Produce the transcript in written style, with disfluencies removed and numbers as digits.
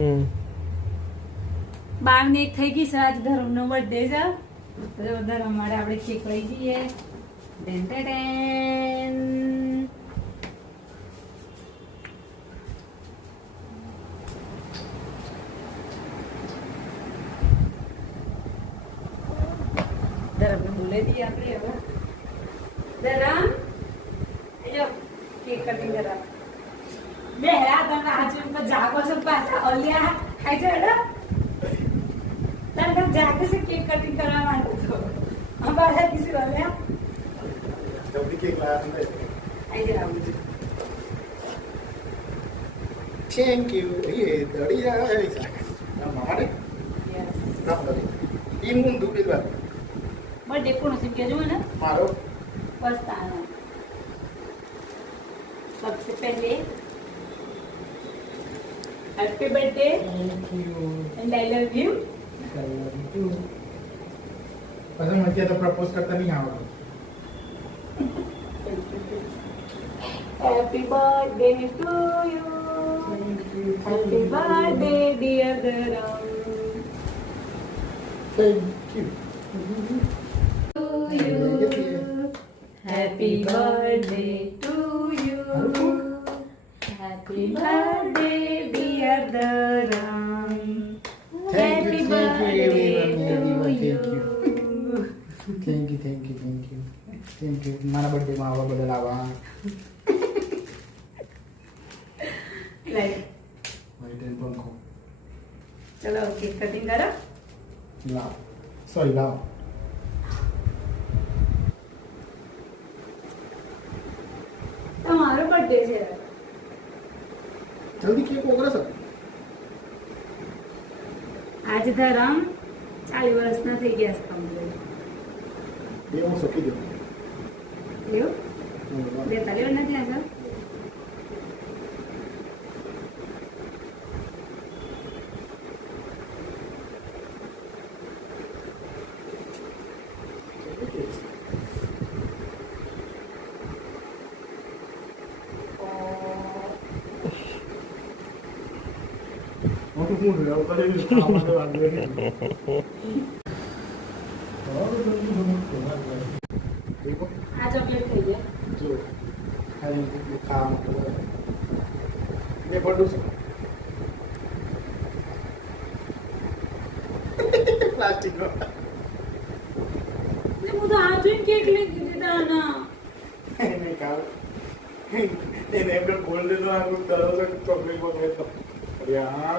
12 ને 1 થઈ ગઈ છે. આજ ધર્મનો બર્થડે છે. તો ધર્મ માટે આપણે કેક લઈ જઈએ. Ten ten. ધર્મને બોલે દઈએ આપણે હવે. ધરમ જો કેક કટિંગ કરા. બેહરા તમે આજે ઉપર જાગો છો પાછા ઓલિયા ખાઈ છે એડા. तब जाके से केक कटिंग करवा मांगो तो हम बाहर किसी वाले हैं जब भी केक लाया तुमने आई जरा मुझे थैंक यू ये दड़ी जा है ना मारे यस ना दड़ी टीम को दूर इधर बर्थडे कौन सी क्या जो है ना मारो पछताना सबसे पहले happy birthday thank you and I love you पसंद मत किया तो प्रपोज करता नहीं आओगे happy birthday to you happy birthday dear Dharam thank you to you. Happy birthday to you. Happy birthday, dear Dharam. Happy birthday to you. Thank you मारा birthday में आवा बदल आवा Like, वाइट एंड पंखो चलो केक कटिंग करो. लाओ sorry लाओ તમારો બર્થડે છે. जल्दी केक ओगरा सब આજ ધરમ 40 વર્ષના થઈ ગયા છે કમ્પ્લીટ. ये वो सकी दो લ્યો લેતા લ્યો નથી આગળ. वो तो मूड है वो कभी खाना के बाद में देखो આ ચોકલેટ થઈ ગયા. जो खाली काम ये बड़ू से प्लास्टिक को ને હું તો આ જોઈને કેક લઈ દીધા ના. नहीं काम ये ने गोल्ड तो आगु कलर से चॉकलेट को तो अरे हां